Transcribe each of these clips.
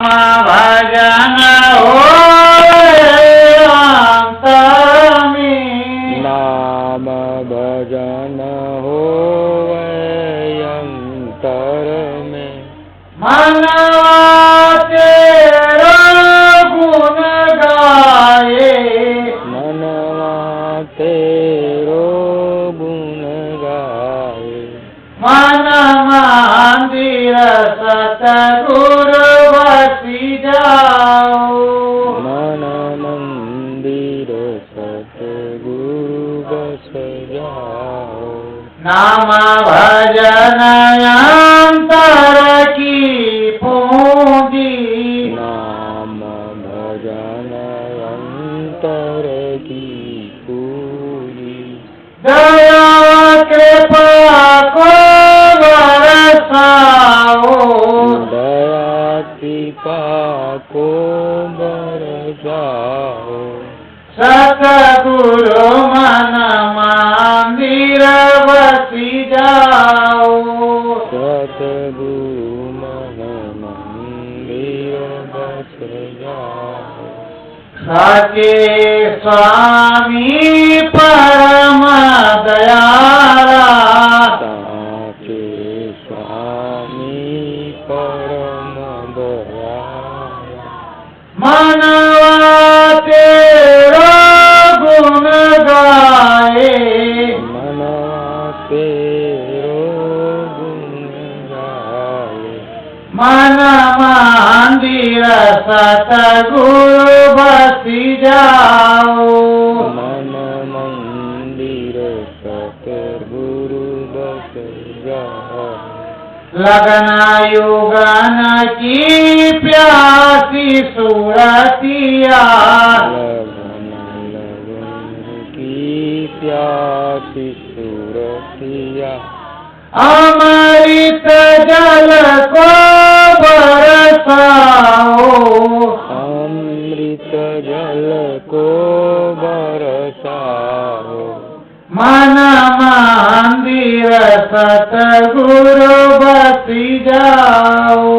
भजन हो अंतर में, नाम भजन हो अंतर में, मनवा तेरा गुण गाए, मनवा तेरो गुण गाए, मन मंदिर सतगुरु बसी जाओ, मन मंदिर सतगुरु बस जाओ, नाम भजन अंतर की पूंजी, नाम भजन अंतर की पूरी, दया कृपा को बरसाओ, दया कृपा को बरसाओ, सतगुरु मन मंदिर बसी जाओ, सतगुरु मन मंदिर बस जाओ, सचे स्वामी परम दयाला, साचे स्वामी परम दयाला, मनवा तेरा गुण गाए, मनवा तेरो गुण गाए, मन मंदिर सतगुरु बसी जाओ, मन मंदिर सतगुरु बस जाओ, लगना युगन की प्यासी सूरतिया, लगन लगन की प्यासी सूरतिया, अमृत जल को बरसाओ, अमृत जल को बरसाओ, मन मंदिर सतगुरु बसी जाओ,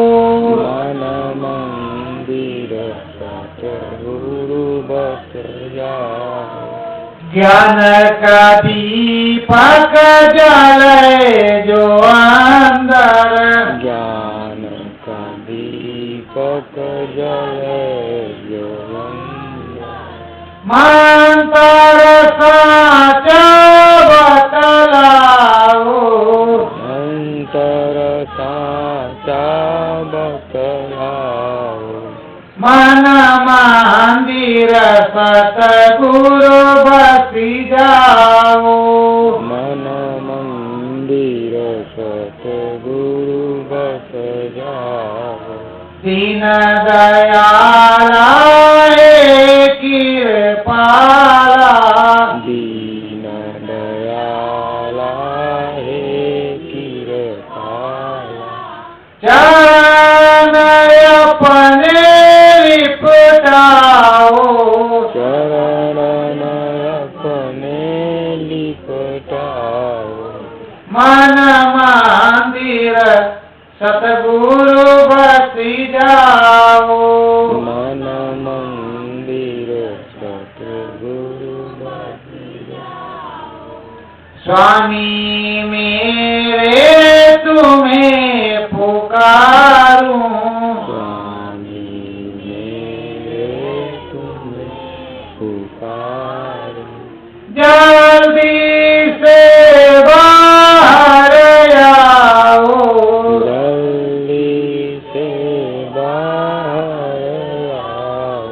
मन मंदिर सतगुरु बस जाओ, ज्ञान का दीपक जले जो अंदर, ज्ञान का दीपक जले जो मंतर साचा बतलाओ, अंतर साचा बतलाओ, मन मंदिर सतगुरु बसी जाओ, मन मंदिर सतगुरु बस जाओ, दीन दयाला कृपाला, दीन दयाला हे कृपाला, चरण अपने लिपटाओ, चरण अपने लिपटाओ, मन मंदिर सतगुरु बसी जाओ, मन मंदिर सतगुरु बस जाओ, स्वामी मेरे तुम्हें पुकारूं, स्वामी मेरे तुम्हें पुकारूं, जल्दी से बाहर आओ, जल्दी से बाहर आओ,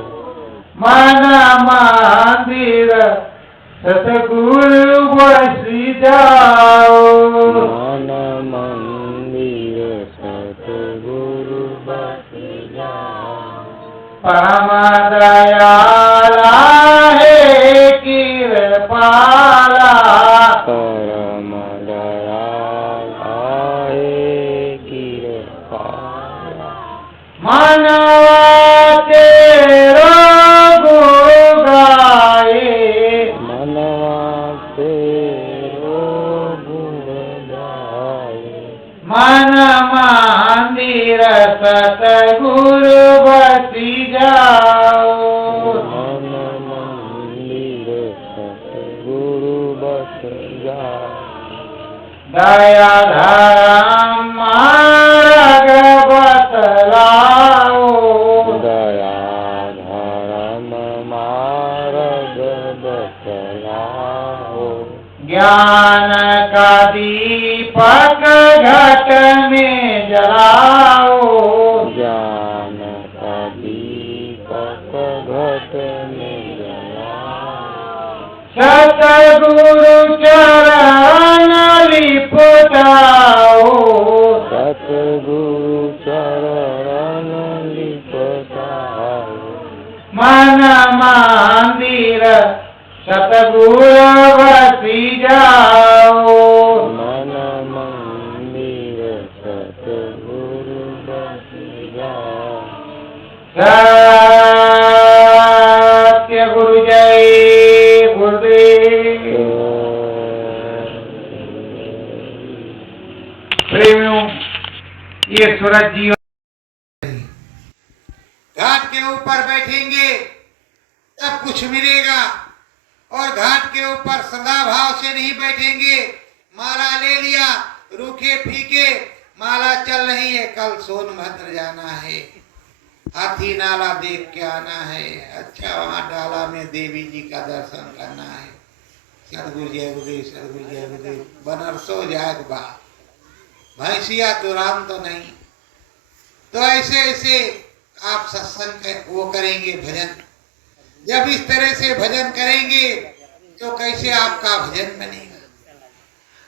मन मंदिर सतगुरु बसी जाओ, मन मंदिर सतगुरु बस जाओ, परम दयाला है कृपाला, परम दयाला हे कृपाला, मनवा तेरा गुण गाए, मनवा तेरो गुण गाए, मन मंदिर सतगुरु दीपक घट में जलाओ, ज्ञान का दीपक घट में जलाओ, सतगुरु चरण लिपटाओ, सतगुरु चरण लिपटाओ, मन मंदिर सतगुरु बसी जाओ, मन मंदिर सतगुरु बसी जाओ। सत्य गुरु जय गुरुदेव। प्रेमियों, ये सूरज जीवन घाट के ऊपर बैठेंगे तब कुछ मिलेगा, और घाट के ऊपर सदा भाव से नहीं बैठेंगे। माला ले लिया, रूखे फीके, माला चल रही है, कल सोनभद्र जाना है, हाथी नाला देख के आना है, अच्छा वहां डाला में देवी जी का दर्शन करना है। सदगुरु जय गुरुदेव, सदगुरु जय गुरुदेव, बनरसो जाग बा भैंसिया तुरान तो नहीं। तो ऐसे ऐसे आप सत्संग वो करेंगे, भजन। जब इस तरह से भजन करेंगे तो कैसे आपका भजन बनेगा?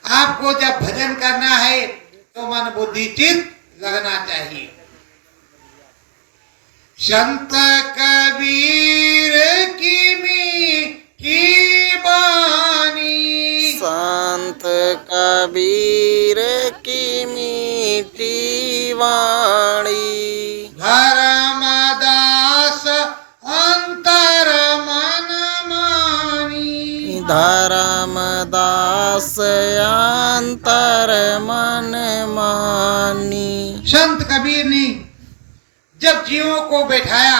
आपको जब भजन करना है तो मन बुद्धि चित्त लगना चाहिए। संत कबीर की मीठी बानी, संत कबीर की मीठी वाणी, धर्मदास अंतर मन मानी, धर्मदास अंतर मन मानी। संत कबीर ने जब जीवों को बैठाया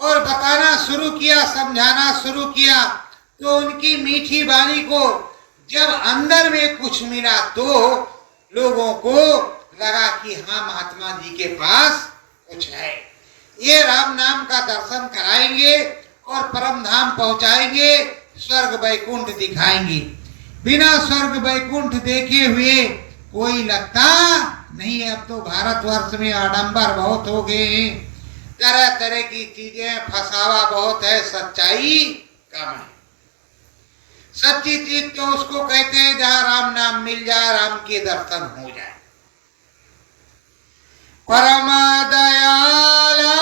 और बताना शुरू किया, समझाना शुरू किया, तो उनकी मीठी वाणी को जब अंदर में कुछ मिला तो लोगों को लगा कि हाँ, महात्मा जी के पास कुछ है। ये राम नाम का दर्शन कराएंगे और परम धाम पहुंचाएंगे, स्वर्ग वैकुंठ दिखाएंगे। बिना स्वर्ग वैकुंठ देखे हुए कोई लगता नहीं है। अब तो भारतवर्ष में आडंबर बहुत हो गए हैं, तरह तरह की चीजें, फसावा बहुत है, सच्चाई कम है। सच्ची चीज तो उसको कहते हैं जहां राम नाम मिल जाए, राम के दर्शन हो जाए। परम दयाला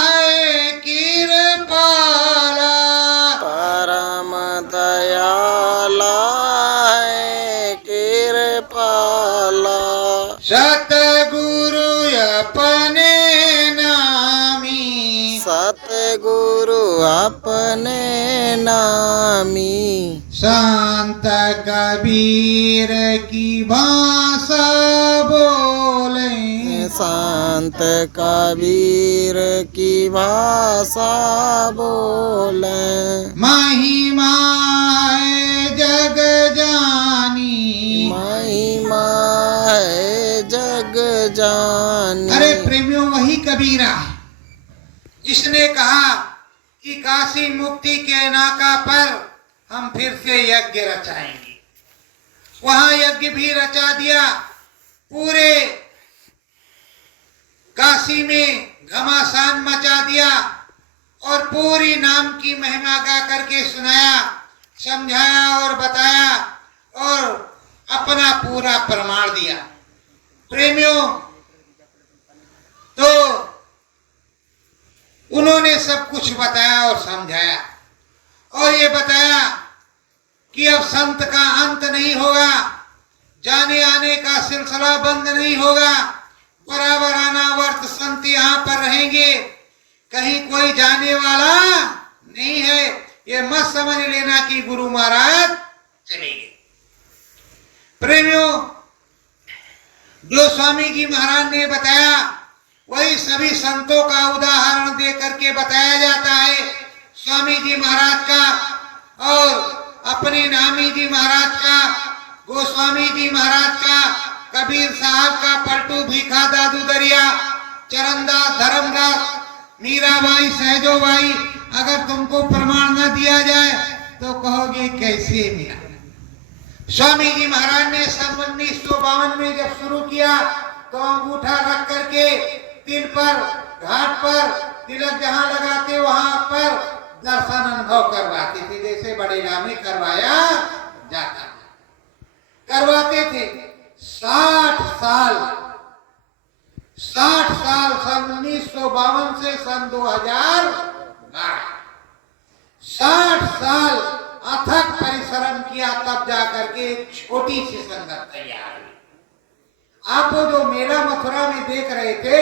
है कृपाला, परम दयाला है कृपाला, सतगुरु अपने नामी, सतगुरु अपने नामी, संत कबीर की भाषा बोले, संत कबीर की भाषा बोले, महिमा है जग जानी, महिमा है जग जानी। अरे प्रेमियों, वही कबीरा है जिसने कहा कि काशी मुक्ति के नाका पर हम फिर से यज्ञ रचाएंगे। वहां यज्ञ भी रचा दिया, पूरे काशी में घमासान मचा दिया और पूरी नाम की महिमा गा करके सुनाया, समझाया और बताया और अपना पूरा प्रमाण दिया। प्रेमियों, तो उन्होंने सब कुछ बताया और समझाया और ये बताया कि अब संत का अंत नहीं होगा, जाने आने का सिलसिला बंद नहीं होगा, बराबर अनावर्त संत यहाँ पर रहेंगे, कहीं कोई जाने वाला नहीं है। ये मत समझ लेना कि गुरु महाराज चले गए। प्रेमियों, जो स्वामी जी महाराज ने बताया वही सभी संतों का उदाहरण दे करके बताया जाता है। स्वामी जी महाराज का और अपने नामी जी महाराज का, गोस्वामी जी महाराज का, कबीर साहब का, पलटू भीखा दादू दरिया, चरणदास, धर्मदास, मीराबाई, सहजोबाई, अगर तुमको प्रमाण न दिया जाए तो कहोगे कैसे मिला। स्वामी जी महाराज ने सन 1952 में जब शुरू किया तो अंगूठा रख करके तिल पर, घाट पर तिलक जहां लगाते वहां पर दर्शन अनुभव करवाते थे, जैसे बड़ेला में करवाया जाता करवाते थे। 60 साल सन 1952 से सन 2012 60 साल अथक परिश्रम किया, तब जाकर के छोटी सी संगत तैयार हुई। आप वो जो मेला मथुरा में देख रहे थे,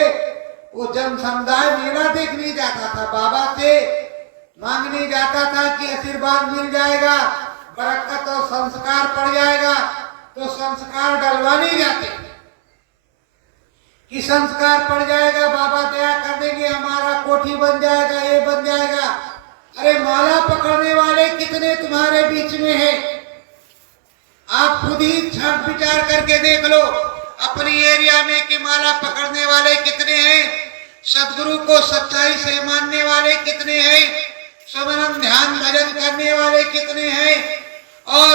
वो जन समुदाय मेला देखने जाता था, बाबा से मांगने जाता था कि आशीर्वाद मिल जाएगा, बरकत और संस्कार पड़ जाएगा, तो संस्कार डलवाने जाते कि संस्कार पड़ जाएगा, बाबा दया कर देंगे, हमारा कोठी बन जाएगा, ये बन जाएगा। अरे माला पकड़ने वाले कितने तुम्हारे बीच में हैं? आप खुद ही छांट विचार करके देख लो अपनी एरिया में कि माला पकड़ने वाले कितने हैं, सदगुरु को सच्चाई से मानने वाले कितने हैं, सुमरन ध्यान भजन करने वाले कितने हैं, और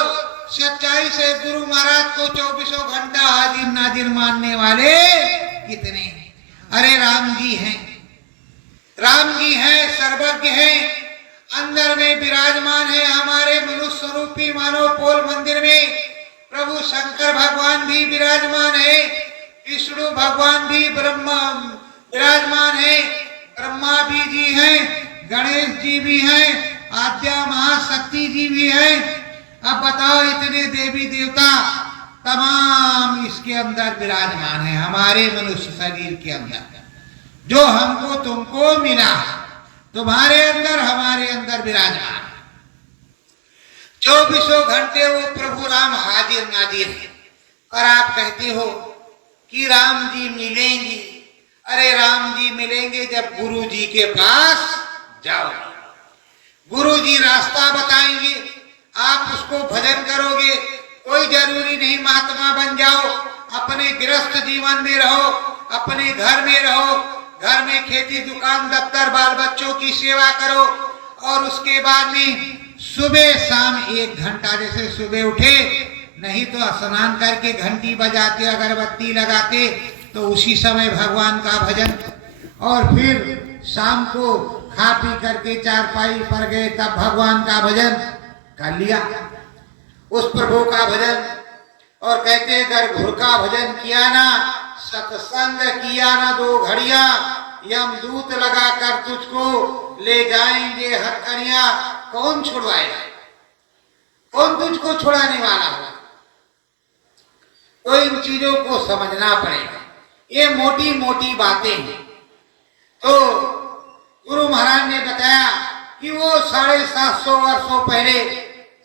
सच्चाई से गुरु महाराज को 24 घंटा हाजिर नाजिर मानने वाले कितने हैं। अरे राम जी हैं, सर्वज्ञ हैं, अंदर में विराजमान है। हमारे मनुष्य रूपी मानव पोल मंदिर में प्रभु शंकर भगवान भी विराजमान है, विष्णु भगवान भी ब्रह्मा विराजमान है, ब्रह्मा भी जी हैं, गणेश जी भी हैं, आद्या महाशक्ति जी भी हैं। अब बताओ, इतने देवी देवता तमाम इसके अंदर विराजमान है, हमारे मनुष्य शरीर के अंदर, जो हमको तुमको मिला, तुम्हारे अंदर हमारे अंदर विराजमान। 24 घंटे वो प्रभु राम हाजिर नाजिर है। और आप कहते हो कि राम जी मिलेंगे। अरे राम जी मिलेंगे जब गुरु जी के पास जाओ, गुरु जी रास्ता बताएंगे, आप उसको भजन करोगे। कोई जरूरी नहीं महात्मा बन जाओ, अपने गृहस्थ जीवन में रहो, अपने घर में रहो, घर में खेती दुकान दफ्तर बाल बच्चों की सेवा करो, और उसके बाद में सुबह शाम 1 घंटा, जैसे सुबह उठे नहीं तो स्नान करके घंटी बजाते अगरबत्ती लगाते तो उसी समय भगवान का भजन, और फिर शाम को खा पी करके चारपाई पर गए तब भगवान का भजन कर लिया, उस प्रभु का भजन। और कहते अगर घुर का भजन किया ना, सत्संग किया ना 2 घड़िया, यमदूत लगा कर तुझको ले जाएंगे हथकड़िया। कौन छुड़वाएगा? कौन तुझको छुड़ाने वाला होगा? तो इन चीजों को समझना पड़ेगा, ये मोटी मोटी बातें हैं। तो गुरु महाराज ने बताया कि वो 750 वर्षों पहले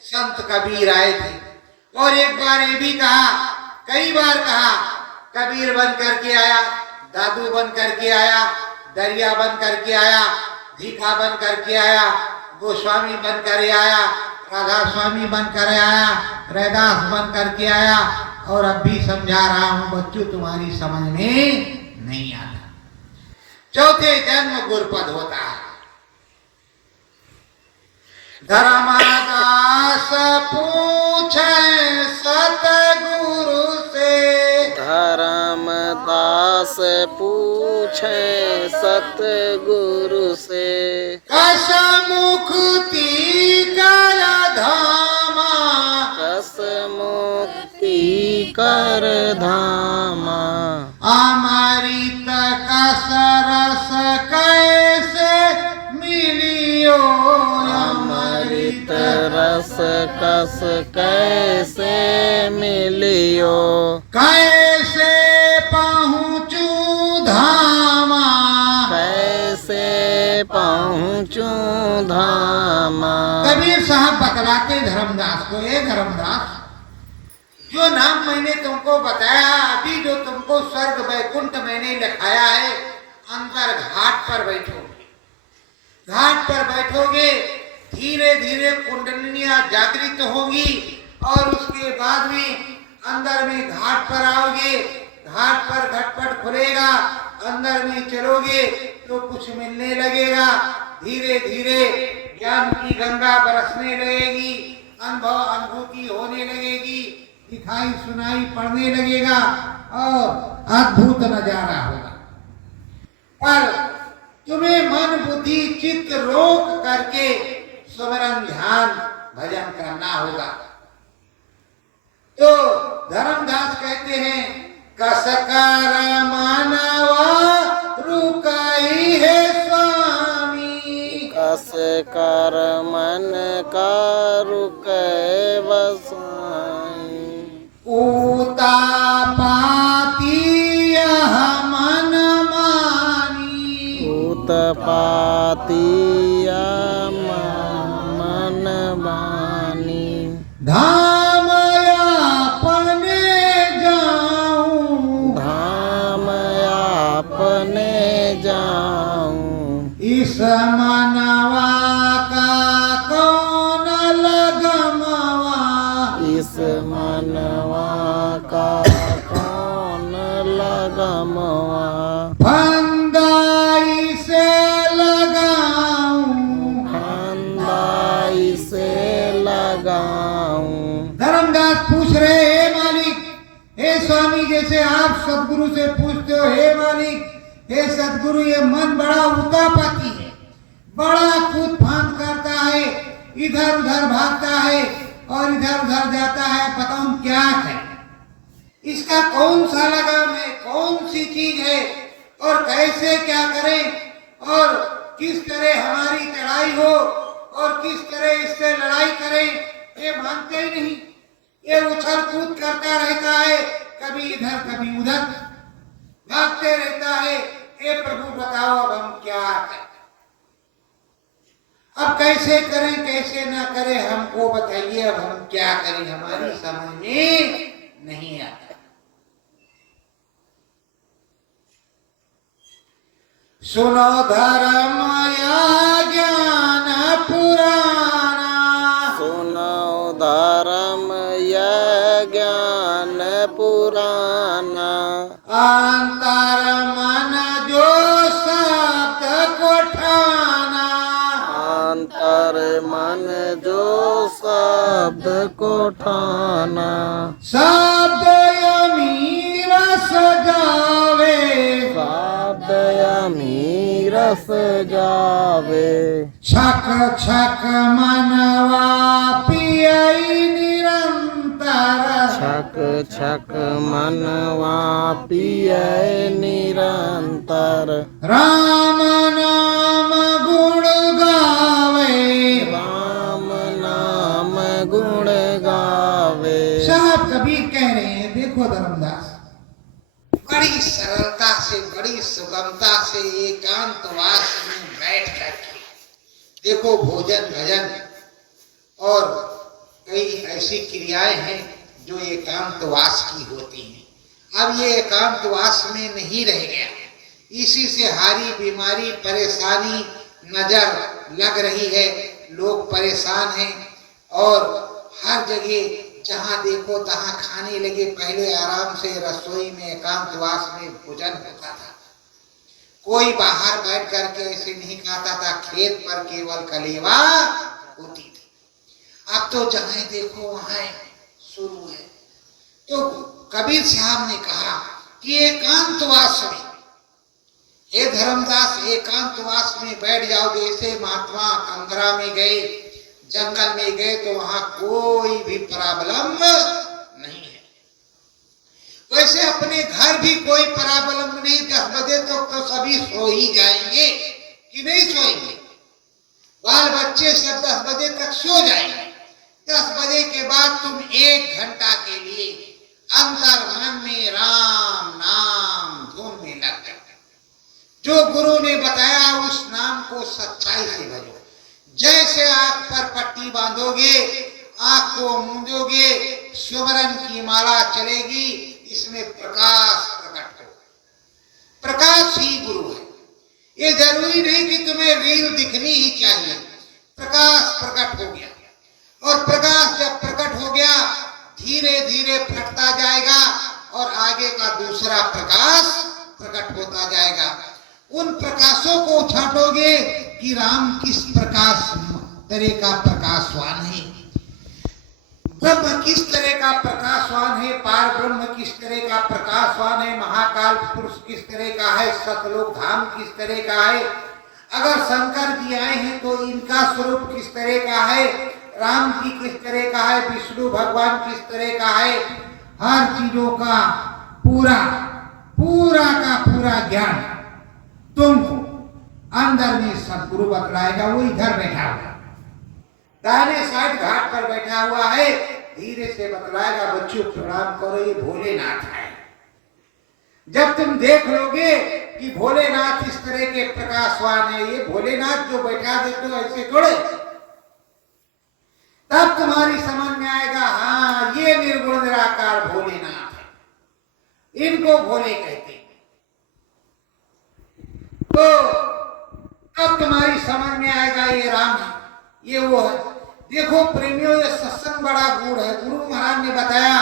संत कबीर आए थे, और एक बार ये भी कहा, कई बार कहा, कबीर बन करके आया, दादू बन करके आया, दरिया बन करके आया, भीखा बन करके आया, गोस्वामी बन कर आया, राधा स्वामी बन कर आया, रैदास बन करके आया, और अब भी समझा रहा हूं बच्चों, तुम्हारी समझ में नहीं आता। चौथे जन्म गुरपद होता है। धर्मदास पूछे सतगुरु से, धर्मदास पूछे सतगुरु से, कस मुक्ति कर धामा, कस मुक्ति कर धामा, अमृत कस रस कैसे मिलियो, अमृत रस कस कैसे मिलियो, कैसे पहुँचू धामा, कैसे पहुँचू धामा। कबीर साहब बतलाते धर्मदास को, ये धर्मदास, जो नाम मैंने तुमको बताया, अभी जो तुमको स्वर्ग वैकुंठ मैंने लिखाया है, अंतर घाट पर बैठोगे, घाट पर बैठोगे, धीरे धीरे कुंडलिनियां जागृत होंगी, और उसके बाद में अंदर में घाट पर आओगे, घाट पर घटपट खुलेगा, अंदर में चलोगे तो कुछ मिलने लगेगा, धीरे धीरे ज्ञान की गंगा बरसने लगेगी, अनुभव अनुभूति होने लगेगी, दिखाई सुनाई पड़ने लगेगा और अद्भुत नजारा होगा। पर तुम्हें मन बुद्धि चित्त रोक करके स्मरण ध्यान भजन करना होगा। तो धर्मदास कहते हैं, कसकर मानवा रुकाई है स्वामी, कसकर मन का रुकै बसाई, उत्पाती यह मन मानी, उत्पाती मन बानी, धाम अपने जाऊं, धाम अपने जाऊं, इस मनवा का कौन लगमवा, इस मनवा का कौन लगमवा, फंदाई से लगाऊं, फंदाई से लगाऊं। धर्मदास पूछ रहे, हे मालिक, हे स्वामी, जैसे आप सदगुरु से पूछते हो, हे मालिक, हे सदगुरु, ये मन बड़ा उतापती है, बड़ा कूद फांद करता है, इधर उधर भागता है और इधर उधर जाता है, बताऊं क्या है, इसका कौन सा लगाम है, कौन सी चीज है और कैसे क्या करें और किस तरह हमारी चढ़ाई हो और किस तरह इससे लड़ाई करें, ये मानते ही नहीं। ये उछल कूद करता रहता है, कभी इधर कभी उधर भागते रहता है। हे प्रभु बताओ अब हम क्या करें, अब कैसे करें कैसे ना करें, हमको बताइए, अब हम क्या करें, हमारी समझ में नहीं आता। सुनो धर्म या ज्ञान पुराना, सुनो धर्म या ज्ञान पुराना, अंतर मन जो शब्द को ठाना, अंतर मन जो शब्द को ठाना, शब्द यमी रस जावे, शब्द यमी रस जावे, छक छक मनवा पियई निरंतर, छक छक मनवा पियै निरंतर, राम नाम गुण गावे, राम नाम गुण गावे। साहब कबीर कह रहे हैं, देखो धर्मदास, बड़ी सरलता से बड़ी सुगमता से एकांतवास में बैठ करके देखो, भोजन भजन और कई ऐसी क्रियाएं हैं जो एकांतवास की होती हैं। अब ये एकांतवास में नहीं रह गया, इसी से हारी बीमारी परेशानी नजर लग रही है, लोग परेशान हैं और हर जगह जहां देखो तहां खाने लगे। पहले आराम से रसोई में एकांतवास में भोजन होता था, कोई बाहर बैठ करके ऐसे नहीं खाता था, खेत पर केवल कलेवा होती थी। अब तो जहां देखो वहां शुरू है। तो कबीर साहब ने कहा कि एकांतवास में, हे धर्मदास, एकांतवास में बैठ जाओ। जैसे महात्मा कंदरा में गए, जंगल में गए तो वहां कोई भी प्रॉब्लम नहीं है, वैसे अपने घर भी कोई प्रॉब्लम नहीं। 10 बजे तक तो सभी सो ही जाएंगे कि नहीं सोएंगे, बाल बच्चे सब 10 बजे तक सो जाएंगे। 10 बजे के बाद तुम 1 घंटा के लिए अंतर मन में राम नाम धुन में लग जाओ। जो गुरु ने बताया उस नाम को सच्चाई से भजो। जैसे आंख पर पट्टी बांधोगे, आंख को मूंदोगे, सुमरन की माला चलेगी, इसमें प्रकाश प्रकट हो। प्रकाश ही गुरु है। ये जरूरी नहीं कि तुम्हें रील दिखनी ही चाहिए। प्रकाश प्रकट हो गया और प्रकाश जब प्रकट हो गया धीरे धीरे फटता जाएगा और आगे का दूसरा प्रकाश प्रकट होता जाएगा। उन प्रकाशों को छांटोगे कि राम किस प्रकाश तरह का प्रकाशवान है। ब्रह्म किस तरह का प्रकाशवान है, पार ब्रह्म किस तरह का प्रकाशवान है, महाकाल पुरुष किस तरह का है, सतलोक धाम किस तरह का है, अगर शंकर जी आए हैं तो इनका स्वरूप किस तरह का है, राम जी किस तरह का है, विष्णु भगवान किस तरह का है, हर चीजों का पूरा पूरा का पूरा ज्ञान तुमको अंदर में सदगुरु बतलाएगा। वो इधर बैठा हुआ दाहिने साइड घाट पर बैठा हुआ है, धीरे से बतलाएगा, बच्चों प्रणाम करो, ये भोलेनाथ है। जब तुम देख लोगे कि भोलेनाथ इस तरह के प्रकाशवान है, ये भोलेनाथ जो बैठा देते हो ऐसे थोड़े, तब तुम्हारी समझ में आएगा हाँ ये निर्गुण निराकार भोलेनाथ है, इनको भोले कहते हैं। तो अब तुम्हारी समझ में आएगा ये राम है, ये वो है। देखो प्रेमियों, ये सत्संग बड़ा गुड़ है। गुरु महाराज ने बताया,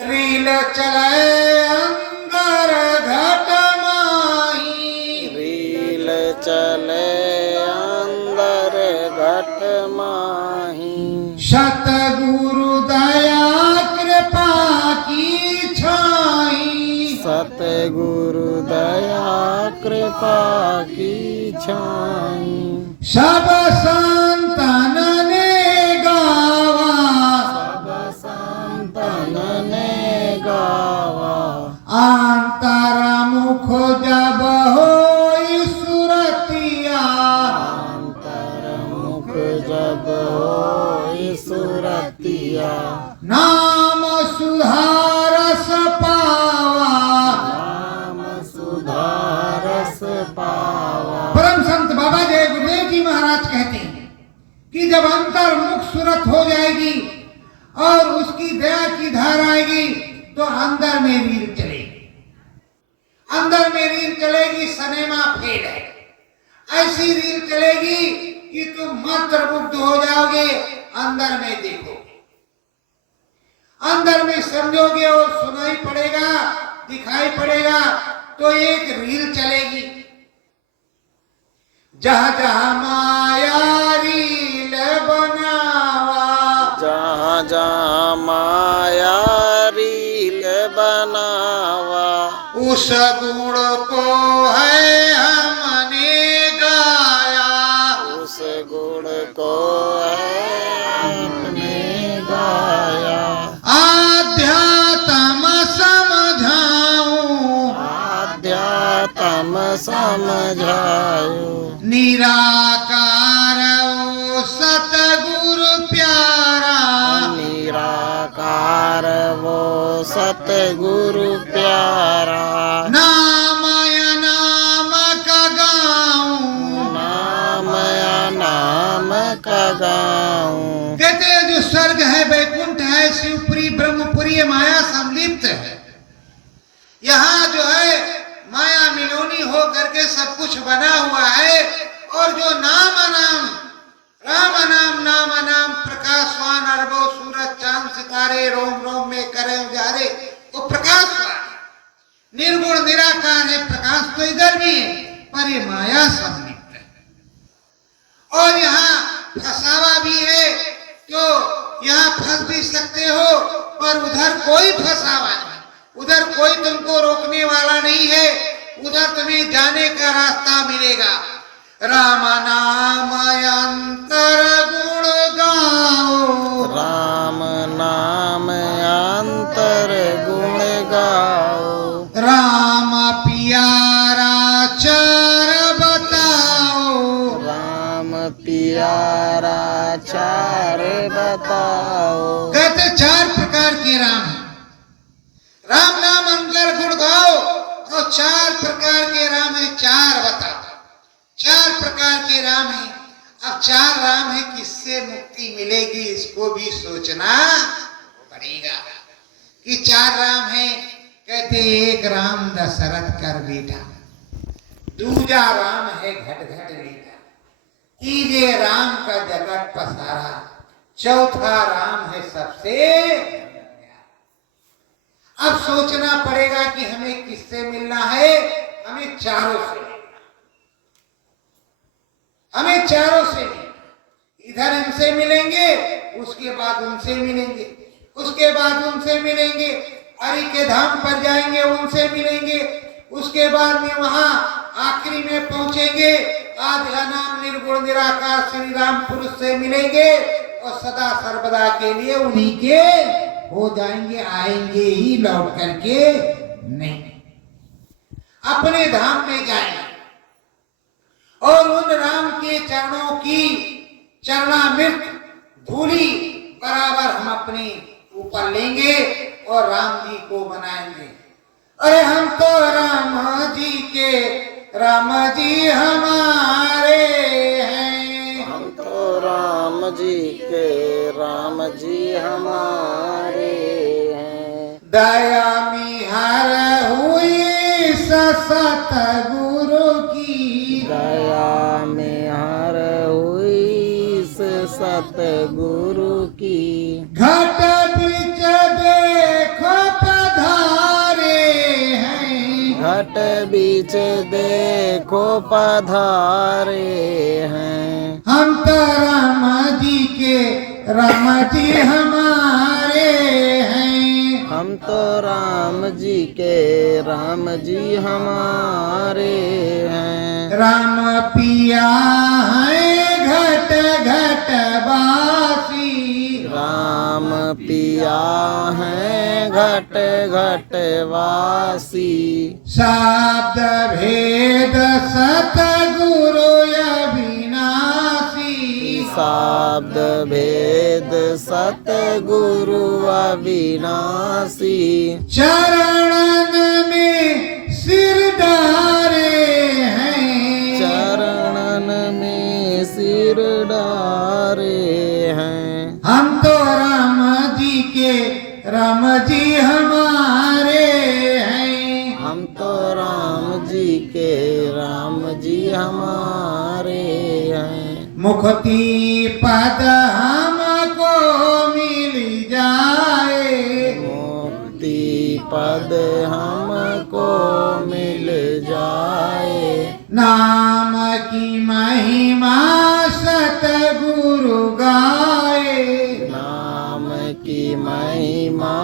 रील चले अंदर घट माही, रील चले अंदर घट माही, सतगुरु दया कृपा की छाई, सतगुरु दया कृपा की छाई, सब संतन ने गावा, सब संतन ने गावा, अंतर मुख जब होई सुरतिया, अंतर मुख जब होई सुरतिया, नाम सुधारस पावा, नाम सुधारस पावा। परम संत बाबा जय गुरुदेव जी महाराज कहते हैं कि जब अंतर मुख सूरत हो जाएगी और उसकी दया की धार आएगी तो अंदर में रील चलेगी, अंदर में रील चलेगी, सनेमा फेड है, ऐसी रील चलेगी कि तुम मंत्र मुग्ध हो जाओगे। अंदर में देखोगे, अंदर में समझोगे और सुनाई पड़ेगा, दिखाई पड़ेगा, तो एक रील चलेगी। जहाँ जहाँ माया रील बनावा, जहाँ जहाँ माया रील बनावा, उस गुण को है हमने गाया, उस गुण को है हमने गाया। आध्यात्म समझाऊं, आध्यात्म समझायो, निराकार ओ सतगुरु प्यारा, निराकार वो सतगुरु प्यारा, नामय नाम का गाऊं, नाम या नाम का गाऊं। कहते हैं जो स्वर्ग है, वैकुंठ है, शिवपुरी, ब्रह्मपुरी, ये माया संलिप्त है। यहाँ जो है माया मिलोनी हो करके सब कुछ बना हुआ है, और जो नाम नाम राम नाम नाम नाम प्रकाशवान अरबों सूरज चांद सितारे रोम रोम में करे उजारे, वो प्रकाशवान है, निर्गुण निराकार है। प्रकाश तो इधर भी है पर ये माया संलिप्त है। और यहाँ फसावा भी है, तो यहाँ फंस भी सकते हो, पर उधर कोई फसावा नहीं, उधर कोई तुमको रोकने वाला नहीं है, उधर तुम्हें जाने का रास्ता मिलेगा। राम नाम अंतर गुण गाओ, राम नाम अंतर गुण गाओ, राम प्यारा चार बताओ, राम प्यारा चार बताओ। कहते चार प्रकार के राम हैं। राम नाम अंतर गुण गाओ, और चार प्रकार के राम है, चार बताओ। चार प्रकार के राम है। अब चार राम है, किससे मुक्ति मिलेगी इसको भी सोचना पड़ेगा कि चार राम है। कहते एक राम दशरथ कर बेटा, दूजा राम है घट घट बेटा, तीजे राम का जगत पसारा, चौथा राम है सबसे। अब सोचना पड़ेगा कि हमें किससे मिलना है। हमें चारों से मिलना, हमें चारों से मिलना। इधर इनसे मिलेंगे उसके बाद उनसे मिलेंगे, उसके बाद उनसे मिलेंगे, हरि के धाम पर जाएंगे, उनसे मिलेंगे, उसके बाद में वहां आखिरी में पहुंचेंगे, आदि अनाम निर्गुण निराकार श्री राम पुरुष से मिलेंगे और सदा सर्वदा के लिए उन्हीं के हो जाएंगे, आएंगे ही लौट करके नहीं, अपने धाम में जाएंगे और उन राम के चरणों की चरणामृत धूली बराबर हम अपने ऊपर लेंगे और राम जी को बनाएंगे। अरे हम तो राम जी के, राम जी हमारे हैं, हम तो राम जी के, राम जी हमारे हैं। दया मिहार हुई सतगुरु की, दया में हर हुई सतगुरु की। घट बीच देखो पधारे हैं, घट बीच देखो पधारे हैं। हम तो राम जी के, राम जी हमारे हैं, हम तो राम जी के, राम जी हमारे हैं। राम पिया है घट घट बासी, राम पिया है घट घट वासी। शब्द भेद सतगुरु अविनाशी, शब्द भेद सतगुरु अविनाशी। चरणन में सिर डारे हैं, चरणन में सिर डारे हैं। हम तो राम जी के, राम जी हमारे हैं, हम तो राम जी के, राम जी हमारे हैं। मुक्ति पद हमको मिल जाए, मुक्ति पद हमको मिल जाए। नाम की महिमा सतगुरु गाए, नाम की महिमा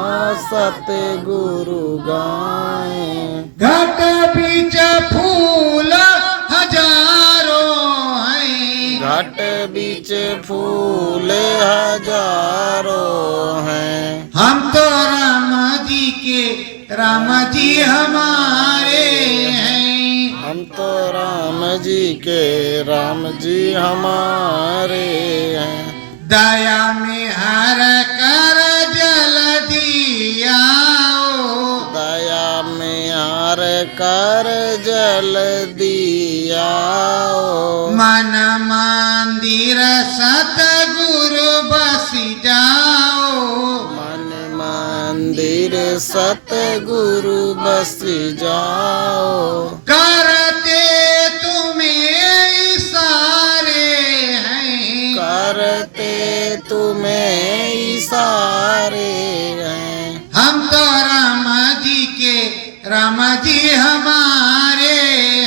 सतगुरु गाए। घट बीच फूल हजारों हैं, घट बीच फूल हजारों हैं। हम तो राम जी के, राम जी हमारे हैं, हम तो राम जी के, राम जी हमारे हैं। दया में हर कर जल दियाओ, दया में हर कर जल दियाओ। मन मंदिर सतगुरु बस जाओ, मन मंदिर सतगुरु बस जाओ। करते तुम्हें इशारे हैं, करते तुम्हें इशारे हैं। हम तो राम जी के, राम जी हमारे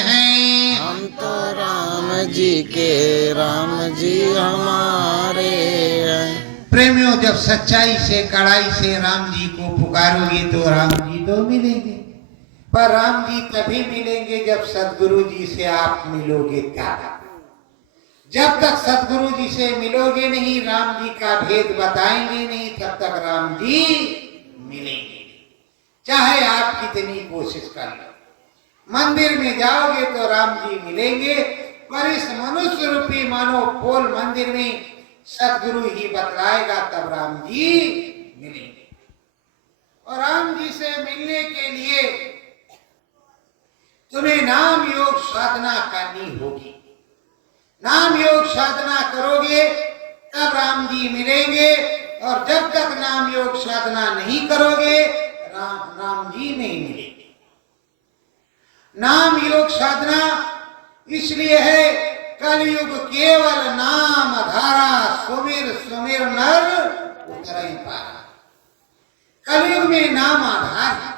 हैं, हम तो राम जी के, राम जी हमारे हैं। प्रेमियों जब सच्चाई से कड़ाई से राम जी को पुकारोगे तो राम जी तो मिलेंगे, पर राम जी तभी मिलेंगे जब सदगुरु जी से आप मिलोगे तब। जब तक सदगुरु जी से मिलोगे नहीं, राम जी का भेद बताएंगे नहीं, तब तक राम जी मिलेंगे नहीं, चाहे आप कितनी कोशिश कर लो। मंदिर में जाओगे तो राम जी मिलेंगे, पर इस मनुष्य रूपी मानो पोल मंदिर में सदगुरु ही बतलाएगा, तब राम जी मिलेंगे। और राम जी से मिलने के लिए तुम्हें नाम योग साधना करनी होगी। नाम योग साधना करोगे तब राम जी मिलेंगे, और जब तक नाम योग साधना नहीं करोगे राम जी नहीं मिलेंगे। नाम योग साधना इसलिए है, कलयुग केवल नाम धारा, सुमिर सुमिर नर उतरई पारा। कलयुग में नाम आधार है,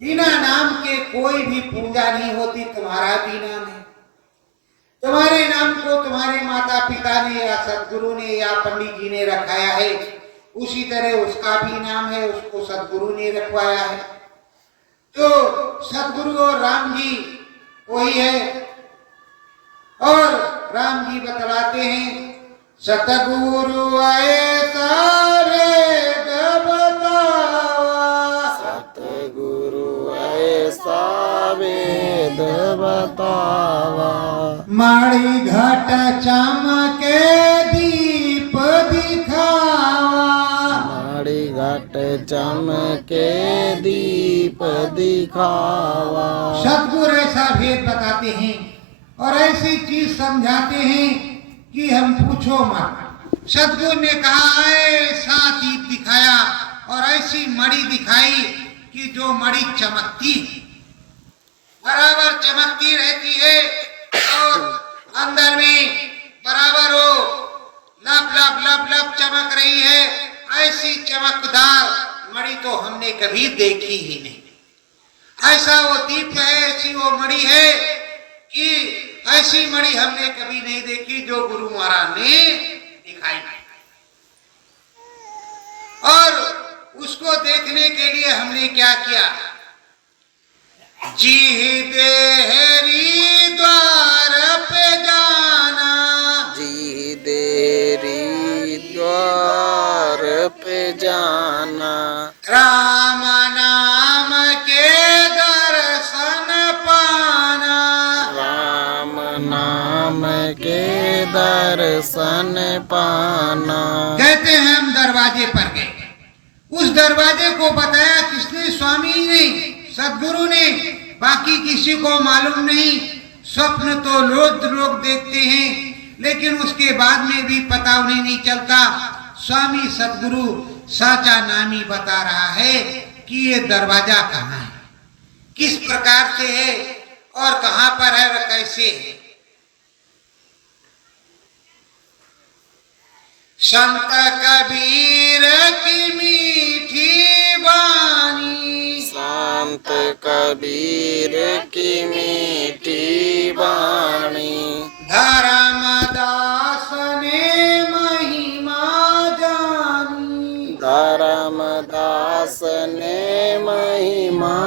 बिना नाम के कोई भी पूजा नहीं होती। तुम्हारा भी नाम है, तुम्हारे नाम को तुम्हारे माता पिता ने या सदगुरु ने या पंडित जी ने रखाया है, उसी तरह उसका भी नाम है, उसको सदगुरु ने रखवाया है। तो सदगुरु और राम जी वही है। और राम जी बतलाते हैं, सतगुरु ऐसा वेद बतावा, सतगुरु ऐसा वेद बतावा, माड़ी घाट चमके दीप दिखावा, माड़ी घाट चमके दीप दिखावा। सतगुरु ऐसा भेद बताते हैं और ऐसी चीज समझाते हैं कि हम पूछो मत। सतगुरु ने कहा ऐसा दीप दिखाया और ऐसी मणि दिखाई कि जो मणि चमकती बराबर चमकती रहती है और अंदर में बराबर हो लब लब लब लब चमक रही है। ऐसी चमकदार मणि तो हमने कभी देखी ही नहीं। ऐसा वो दीप है, ऐसी वो मणि है कि ऐसी मणि हमने कभी नहीं देखी जो गुरु महाराज ने दिखाई। और उसको देखने के लिए हमने क्या किया, जी देहरी द्वार पे जाना, जी देरी द्वार पे जाना, राम नाम के दर्शन पाना, राम नाम के दर्शन पाना। कहते हैं हम दरवाजे पर गए। उस दरवाजे को बताया किसने? स्वामी ने, सदगुरु ने, बाकी किसी को मालूम नहीं। स्वप्न तो लोग देखते हैं, लेकिन उसके बाद में भी पता उन्हें नहीं चलता। स्वामी सदगुरु साचा नामी बता रहा है कि ये दरवाजा कहाँ है, किस प्रकार से है और कहाँ पर है और कैसे है। संत कबीर की मीठी वाणी, संत कबीर की मीठी वाणी, धर्मदास ने महिमा जानी, धर्मदास ने महिमा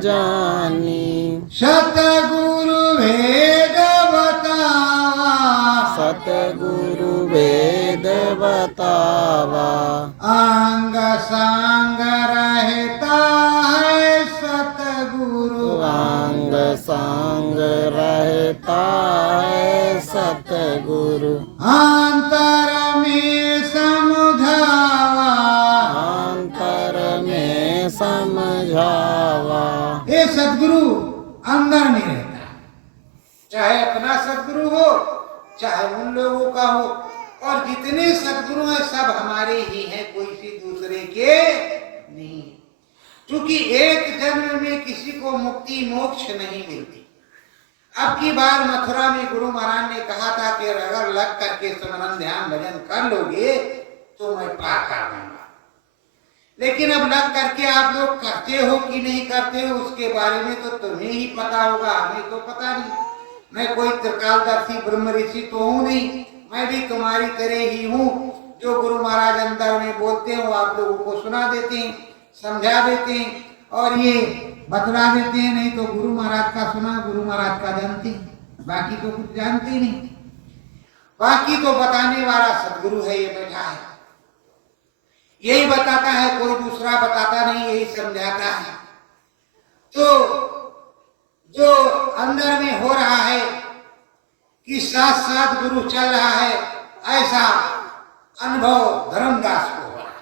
जानी। सतगुरु भेद बतावा, सतगुरु वेद बतावा, अंग संग रहता है सतगुरु, अंग संग रहता है सतगुरु, अंतर में समझावा, अंतर में समझावा। ये सदगुरु अंदर में रहता है, चाहे अपना सदगुरु हो चाहे उन लोगों का हो। और जितने सदगुरु हैं सब हमारे ही हैं, कोई सी दूसरे के नहीं। क्योंकि एक जन्म में किसी को मुक्ति मोक्ष नहीं मिलती। अब की बार मथुरा में गुरु महाराज ने कहा था कि अगर लग करके स्मरण ध्यान भजन कर लोगे तो मैं पार कर दूंगा। लेकिन अब लग करके आप लोग करते हो कि नहीं करते हो उसके बारे में तो तुम्हें ही पता होगा, हमें तो पता नहीं। मैं कोई त्रिकालदर्शी ब्रह्म ऋषि तो हूँ नहीं, मैं भी तुम्हारी तरह ही हूँ। जो गुरु महाराज अंदर में बोलते हैं वो आप लोगों को सुना देते हैं, समझा देते हैं और ये बतला देते हैं। नहीं तो गुरु महाराज का सुना, गुरु महाराज का जानते हैं, बाकी तो कुछ जानते नहीं। बाकी तो बताने वाला सदगुरु है, ये बैठा है, यही बताता है, कोई दूसरा बताता नहीं, यही समझाता है। तो जो अंदर में हो रहा है कि साथ साथ गुरु चल रहा है, ऐसा अनुभव धर्मदास को हो रहा है।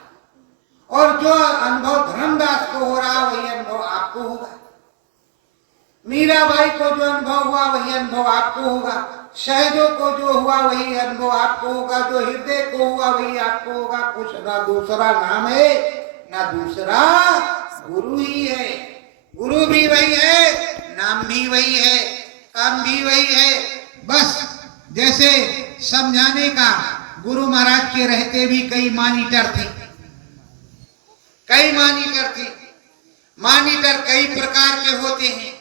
और जो अनुभव धर्मदास को हो रहा वही अनुभव आपको होगा। मीराबाई को जो अनुभव हुआ वही अनुभव आपको होगा। सहजों को जो हुआ वही अनुभव आपको होगा। जो हृदय को हुआ वही आपको होगा। कुछ ना दूसरा नाम है ना दूसरा गुरु ही है। गुरु भी वही है, नाम भी वही है, काम भी वही है। बस जैसे समझाने का गुरु महाराज के रहते भी कई मॉनिटर थे, कई मॉनिटर थे। मॉनिटर कई प्रकार के होते हैं,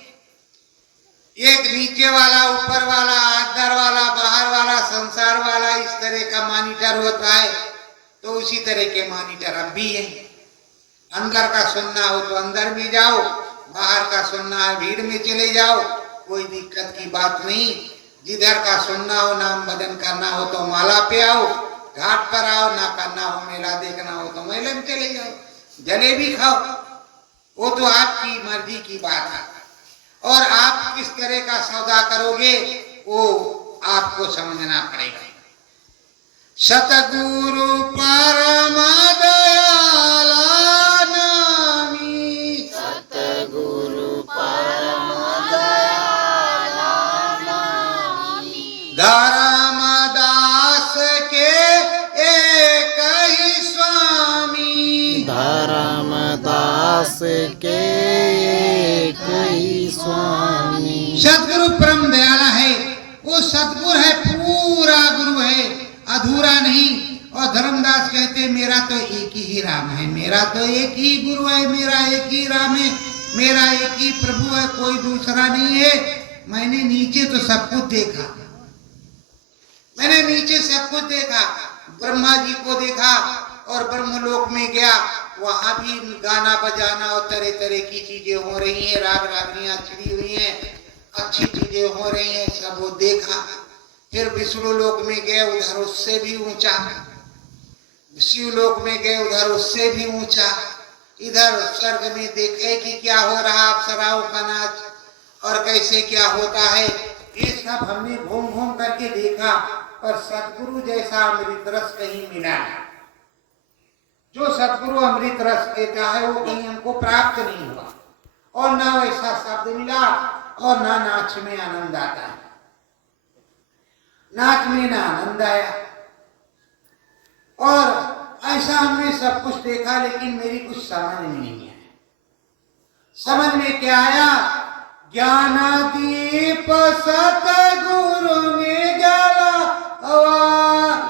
एक नीचे वाला, ऊपर वाला, अंदर वाला, बाहर वाला, संसार वाला, इस मॉनिटर होता है, तो उसी तरह के मॉनिटर अब भी है। अंदर का सुनना हो तो अंदर में जाओ, बाहर का सुनना है भीड़ में चले जाओ, कोई दिक्कत की बात नहीं। जिधर का सुनना हो, नाम भजन करना हो तो माला पे आओ, घाट पर आओ, ना करना हो मेला देखना हो तो मेले में चले जाओ, जलेबी खाओ, वो तो आपकी मर्जी की बात है। और आप किस तरह का सौदा करोगे वो आपको समझना पड़ेगा। सतगुरु परम दयाला नामी, सतगुरु परम दयाला नामी, धर्मदास के एक ही स्वामी, धर्मदास के एक ही स्वामी। सतगुरु परम दयाला है, वो सतगुरु है, पूरा गुरु है, अधूरा नहीं। और धर्मदास कहते मेरा तो एक ही राम है, मेरा तो एक ही गुरु है, मेरा एक ही राम है, मेरा एक ही प्रभु है, कोई दूसरा नहीं है। मैंने नीचे तो सब कुछ देखा, मैंने नीचे सब कुछ देखा, ब्रह्मा जी को देखा और ब्रह्मलोक में गया, वहां भी गाना बजाना और तरह तरह की चीजें हो रही हैं, राग रागनियां छिड़ी हुई हैं, अच्छी चीजें हो रही हैं, सब वो देखा। फिर विष्णु लोक में गए, उधर उससे भी ऊंचा, शिव लोक में गए, उधर उससे भी ऊंचा, इधर स्वर्ग में देखे कि क्या हो रहा, अप्सराओं का नाच और कैसे क्या होता है, ये सब हमने घूम घूम करके देखा। पर सतगुरु जैसा अमृत रस कहीं मिला नहीं। जो सतगुरु अमृत रस देता है वो कहीं हमको प्राप्त नहीं हुआ, और ना वैसा शब्द मिला, और ना नाच में आनंद आता है, नाच में ना आनंद आया। और ऐसा हमने सब कुछ देखा, लेकिन मेरी कुछ समझ में नहीं आया। समझ में क्या आया? ज्ञानदीप सतगुरु ने जला,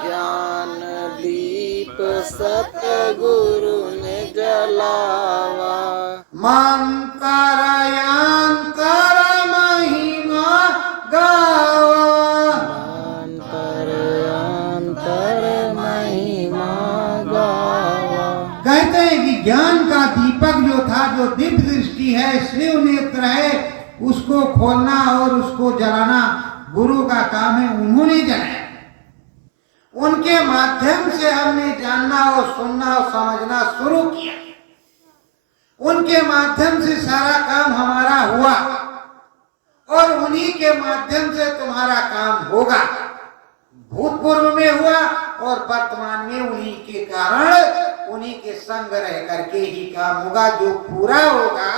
ज्ञानदीप सतगुरु ने जलावा, मंतर यंतर महिमा गावा, अंतर अंतर महिमा गावा। कहते हैं कि ज्ञान का दीपक जो था, जो दिव्य दृष्टि है, शिव नेत्र है, उसको खोलना और उसको जलाना गुरु का काम है, उन्होंने जलाया। उनके माध्यम से हमने जानना और सुनना और समझना शुरू किया, उनके माध्यम से सारा काम हमारा हुआ, और उन्हीं के माध्यम से तुम्हारा काम होगा। भूतपूर्व में हुआ और वर्तमान में उन्हीं के कारण, उन्हीं के संग रह करके ही काम होगा। जो पूरा होगा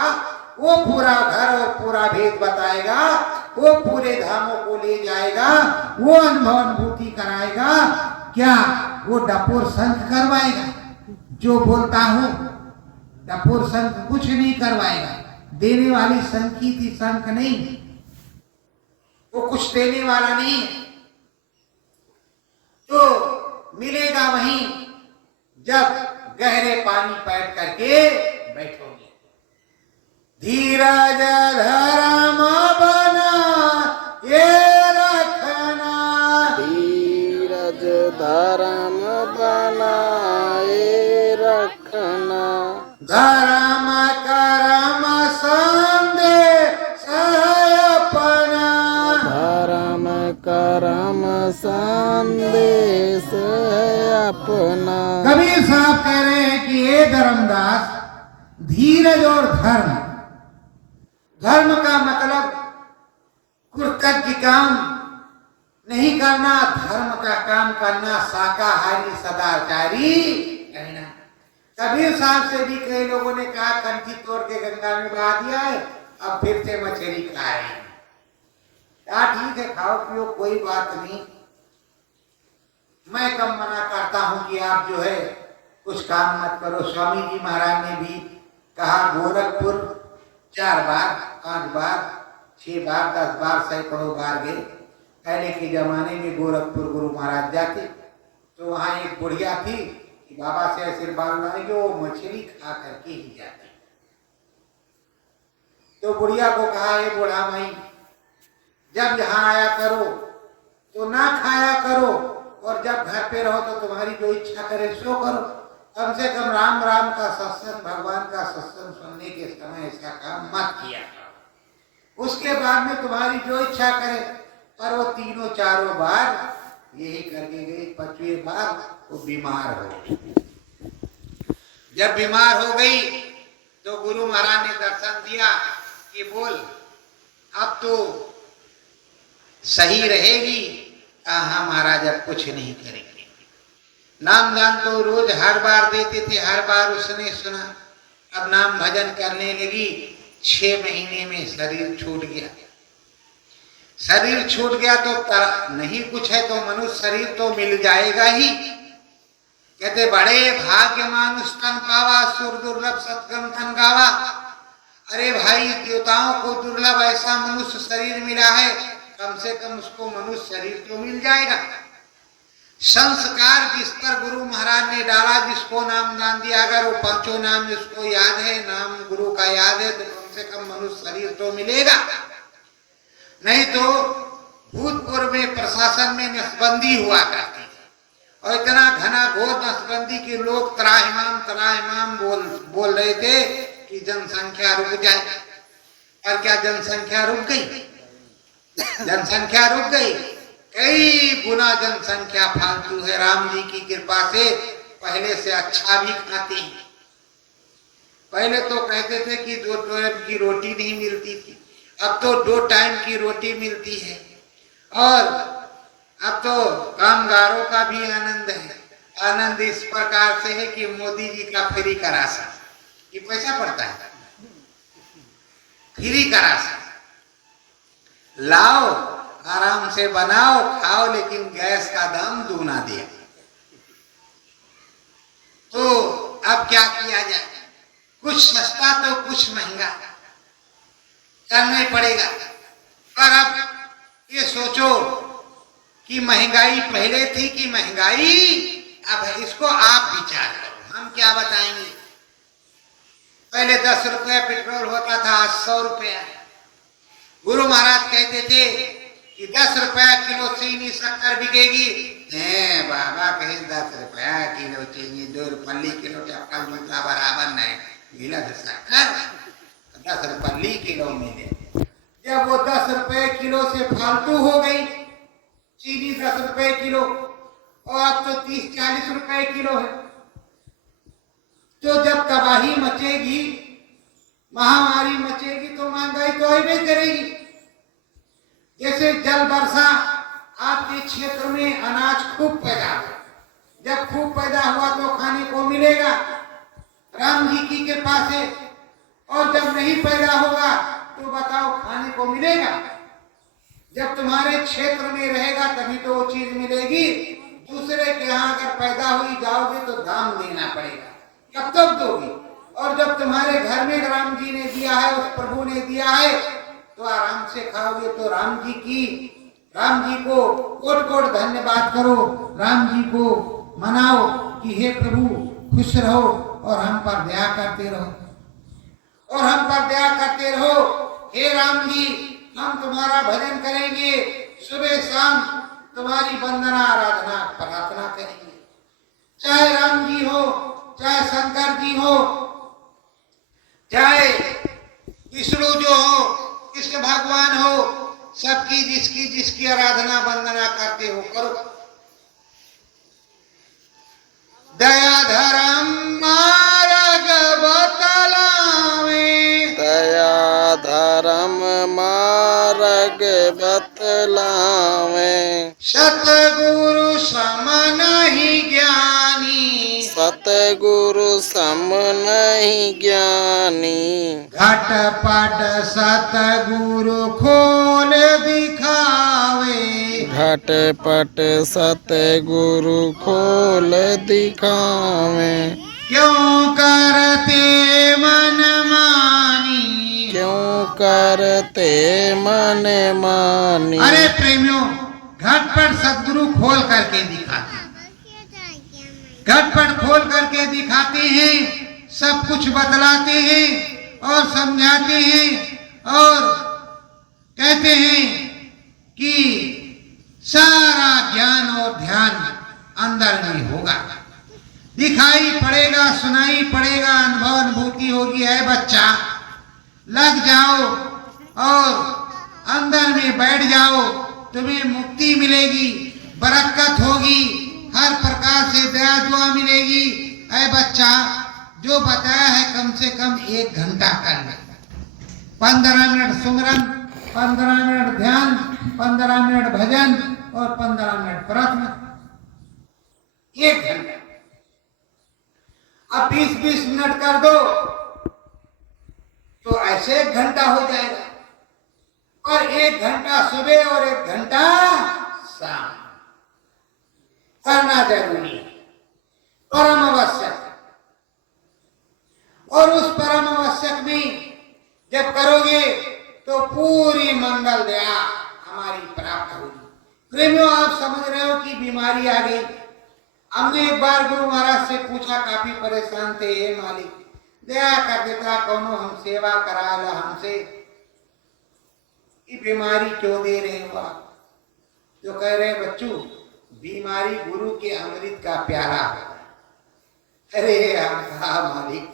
वो पूरा घर और पूरा भेद बताएगा, वो पूरे धामों को ले जाएगा, वो अनुभव अनुभूति कराएगा। क्या वो डपोर संत करवाएगा? जो बोलता हूं डपोर संत कुछ नहीं करवाएगा। देने वाली संकी थी, संख नहीं, वो कुछ देने वाला नहीं। तो मिलेगा वहीं जब गहरे पानी पैर करके बैठोगे। धीरज धर्म बना ये रखना, धीरज धर्म बनाए रखना, धर्म कर्म संदेश अपना, धर्म कर्म संदेश अपना। कबीर साहब कह रहे हैं कि हे धर्मदास, धीरज और धर्म, धर्म का मतलब कृतज्ञ काम नहीं करना, धर्म का काम करना, शाकाहारी सदाचारी रहना। कबीर साहब से भी कई लोगों ने कहा कंठी तोड़ के गंगा में बहा दिया है, अब फिर से मछली खा रहे हैं। क्या ठीक है, खाओ पियो, कोई बात नहीं। मैं कब मना करता हूं कि आप जो है कुछ काम मत करो। स्वामी जी महाराज ने भी कहा गोरखपुर 4 बार, 5 बार, 6 बार, 10 बार, सैकड़ों बार गए। पहले के जमाने में गोरखपुर गुरु महाराज जाते तो वहां एक बुढ़िया थी कि बाबा से आशीर्वाद लाएंगे, वो मछली खा करके ही जाती। तो बुढ़िया को कहा, हे बूढ़ा माई, जब यहाँ आया करो तो ना खाया करो, और जब घर पे में रहो तो तुम्हारी जो इच्छा करे सो करो। कम से कम राम राम का सत्संग, भगवान का सत्संग सुनने के समय ऐसा काम मत किया। उसके बाद में तुम्हारी जो इच्छा करे। पर वो तीनों चारों बार यही करके गई। 5वें बार वो बीमार हो गई। जब बीमार हो गई तो गुरु महाराज ने दर्शन दिया कि बोल अब तो सही रहेगी। हाँ महाराज अब कुछ नहीं करेंगे। नाम दान तो रोज हर बार देते थे, हर बार उसने सुना। अब नाम भजन करने लगी। 6 महीने में शरीर छूट गया। शरीर छूट गया तो नहीं कुछ है तो मनुष्य शरीर तो मिल जाएगा ही। कहते बड़े भाग्य मानुष तन पावा, सुर दुर्लभ सत्कर्म तन गावा। अरे भाई देवताओं को दुर्लभ ऐसा मनुष्य शरीर मिला है, कम से कम उसको मनुष्य शरीर तो मिल जाएगा। संस्कार जिस पर गुरु महाराज ने डाला, जिसको नाम दान दिया, अगर वो 5 नाम जिसको याद है, नाम गुरु का याद है, तो कम से कम मनुष्य शरीर तो मिलेगा। नहीं तो भूतपूर्व में प्रशासन में नसबंदी हुआ करती थी और इतना घना घोर नसबंदी के लोग त्राहिमाम बोल रहे थे कि जनसंख्या रुक जाए। और क्या जनसंख्या रुक गई? जनसंख्या रुक गई। कई गुना जनसंख्या फालतू है। राम जी की कृपा से पहले से अच्छा भी खाते हैं। पहले तो कहते थे कि 2 टाइम की रोटी नहीं मिलती थी, अब तो 2 टाइम की रोटी मिलती है। और अब तो कामगारों का भी आनंद है। आनंद इस प्रकार से है कि मोदी जी का फ्री का राशन, ये पैसा पड़ता है, फ्री का राशन लाओ, आराम से बनाओ खाओ, लेकिन गैस का दाम दूना दिया। तो अब क्या किया जाए? कुछ सस्ता तो कुछ महंगा करना ही पड़ेगा। पर अब ये सोचो कि महंगाई पहले थी कि महंगाई अब है, इसको आप विचार करो। हम क्या बताएंगे? पहले 10 रुपया पेट्रोल होता था, आज 100 रुपया। गुरु महाराज कहते थे कि 10 रुपया किलो चीनी शक्कर बिकेगी। बाबा कहे 10 रुपया किलो चीनी, 2 रुपये किलो चप्पल जूता बराबर नहीं, गिला शक्कर 10 रुपये किलो मिले। जब वो 10 रुपये किलो से फालतू हो गई चीनी, 10 रुपये किलो, और अब तो 30-40 रुपये किलो है। तो जब तबाही मचेगी, महामारी मचेगी, तो महंगाई तो आइबे करेगी। जैसे जल वर्षा आपके क्षेत्र में अनाज खूब पैदा हुआ, जब खूब पैदा हुआ तो खाने को मिलेगा राम जी की कृपा से। और जब नहीं पैदा होगा तो बताओ खाने को मिलेगा? जब तुम्हारे क्षेत्र में रहेगा तभी तो वो चीज मिलेगी। दूसरे के यहाँ अगर पैदा हुई जाओगे तो दाम देना पड़ेगा, कब तक दोगे? और जब तुम्हारे घर में राम जी ने दिया है, उस प्रभु ने दिया है, तो आराम से खाओगे। तो राम जी को कोट कोट धन्यवाद करो, राम जी को मनाओ कि हे प्रभु खुश रहो और हम पर दया करते रहो, और हम पर दया करते रहो। हे राम जी, हम तुम्हारा भजन करेंगे, सुबह शाम तुम्हारी वंदना आराधना प्रार्थना करेंगे। चाहे राम जी हो, चाहे शंकर जी हो, चाहे विष्णु जो हो, कृष्ण भगवान हो, सबकी जिसकी आराधना वंदना करते हो करो। दया धर्म मार्ग बतलावे, दया धर्म मार्ग बतलावे, सतगुरु सम नहीं ज्ञानी, सतगुरु सम नहीं ज्ञानी, घटपट सतगुरु खोल दिखावे, घटपट सतगुरु खोल दिखावे, क्यों करते मन मानी, क्यों करते मन मानी। अरे प्रेमियों, घटपट सतगुरु खोल करके दिखाते, घटपट खोल करके दिखाते हैं, सब कुछ बतलाते हैं और समझाते हैं और कहते हैं कि सारा ज्ञान और ध्यान अंदर में होगा, दिखाई पड़ेगा, सुनाई पड़ेगा, अनुभव अनुभूति होगी। है बच्चा, लग जाओ और अंदर में बैठ जाओ, तुम्हें मुक्ति मिलेगी, बरकत होगी, हर प्रकार से दया दुआ मिलेगी। है बच्चा, जो बताया है कम से कम 1 घंटा करना, 15 मिनट सुमरन, 15 मिनट ध्यान, 15 मिनट भजन और 15 मिनट प्रार्थना, 1 घंटा। अब 20-20 मिनट कर दो तो ऐसे 1 घंटा हो जाएगा। और 1 घंटा सुबह और 1 घंटा शाम करना जरूरी है, परम आवश्यक। और उस परम आवश्यक में जब करोगे तो पूरी मंगल दया हमारी प्राप्त होगी। प्रेमियों, आप समझ रहे हो कि बीमारी आ गई। हमने एक बार गुरु महाराज से पूछा, काफी परेशान थे, हे मालिक दया कर देता, कौनो हम सेवा करा ला हमसे, ये बीमारी क्यों दे रहे हो आप? तो कह रहे बच्चों, बीमारी गुरु के अमृत का प्याला है। अरे हम कहा मालिक,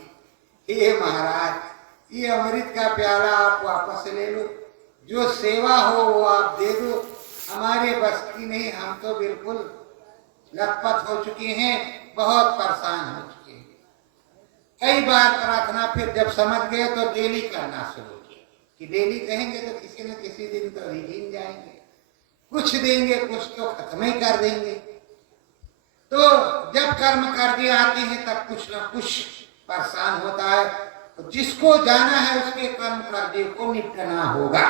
हे महाराज, ये अमृत का प्याला आप वापस ले लो, जो सेवा हो वो आप दे दो, हमारे बस की नहीं, हम तो बिल्कुल लथपथ हो चुके हैं, बहुत परेशान हो चुके हैं। कई बार प्रार्थना फिर जब समझ गए तो डेली करना शुरू किया, कि डेली कहेंगे तो किसी न किसी दिन तो रिझिन जाएंगे, कुछ देंगे कुछ तो खत्म ही कर देंगे। तो जब कर्म करके आते हैं तब कुछ न कुछ परेशान होता है, तो जिसको जाना है उसके कर्म कर्जे को निपटना होगा।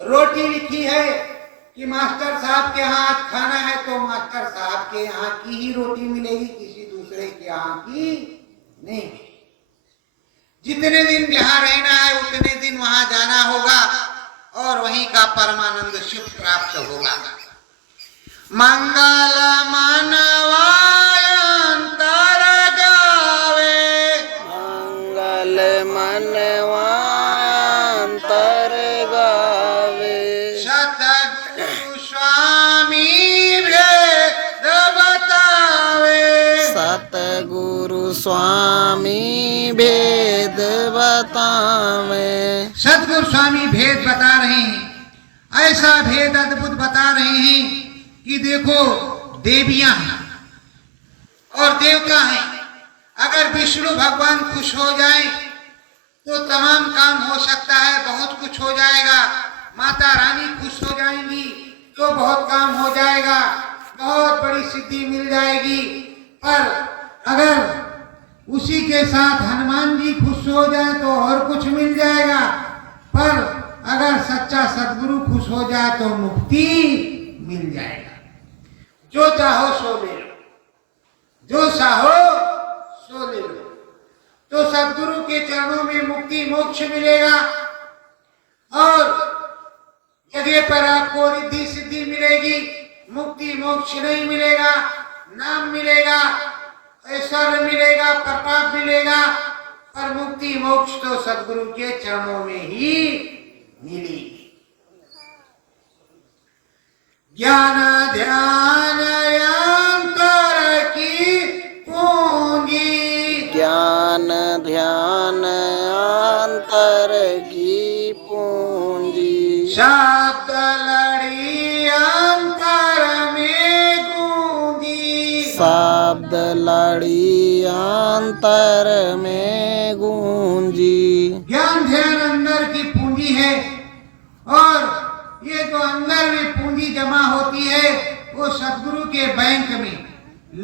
रोटी लिखी है कि मास्टर साहब के यहाँ आज खाना है, तो मास्टर साहब के यहाँ की ही रोटी मिलेगी, किसी दूसरे के यहाँ की नहीं। जितने दिन जहाँ रहना है उतने दिन वहां जाना होगा और वहीं का परमानंद सुख प्राप्त होगा। मंगल मनवाय अंतर गावे, मंगल मनवाय अंतर गावे, सतगुरु स्वामी भेद बतावे, सतगुरु स्वामी भेद बतावे। सतगुरु स्वामी भेद बता रहे हैं, ऐसा भेद अद्भुत बता रहे हैं कि देखो, देवियां हैं और देवता हैं। अगर विष्णु भगवान खुश हो जाए तो तमाम काम हो सकता है, बहुत कुछ हो जाएगा। माता रानी खुश हो जाएंगी तो बहुत काम हो जाएगा, बहुत बड़ी सिद्धि मिल जाएगी। पर अगर उसी के साथ हनुमान जी खुश हो जाए तो और कुछ मिल जाएगा। पर अगर सच्चा सद्गुरु खुश हो जाए तो मुक्ति मिल जाएगा। जो चाहो सो ले लो, जो चाहो सो ले लो। तो सद्गुरु के चरणों में मुक्ति मोक्ष मिलेगा और जगह पर आपको रिद्धि सिद्धि मिलेगी। मुक्ति मोक्ष नहीं मिलेगा, नाम मिलेगा, ऐश्वर्य मिलेगा, प्रताप मिलेगा, पर मुक्ति मोक्ष तो सद्गुरु के चरणों में ही मिलेगी। ज्ञान ध्यान अंतर की पूंजी, ज्ञान ध्यान अंतर की पूंजी, शब्द लड़ी अंतर में गूंजी, शब्द लड़ी अंतर में गूंजी। ज्ञान ध्यान अंदर की पूंजी है और ये जो अंदर में पूंजी जमा होती है वो सद्गुरु के बैंक में,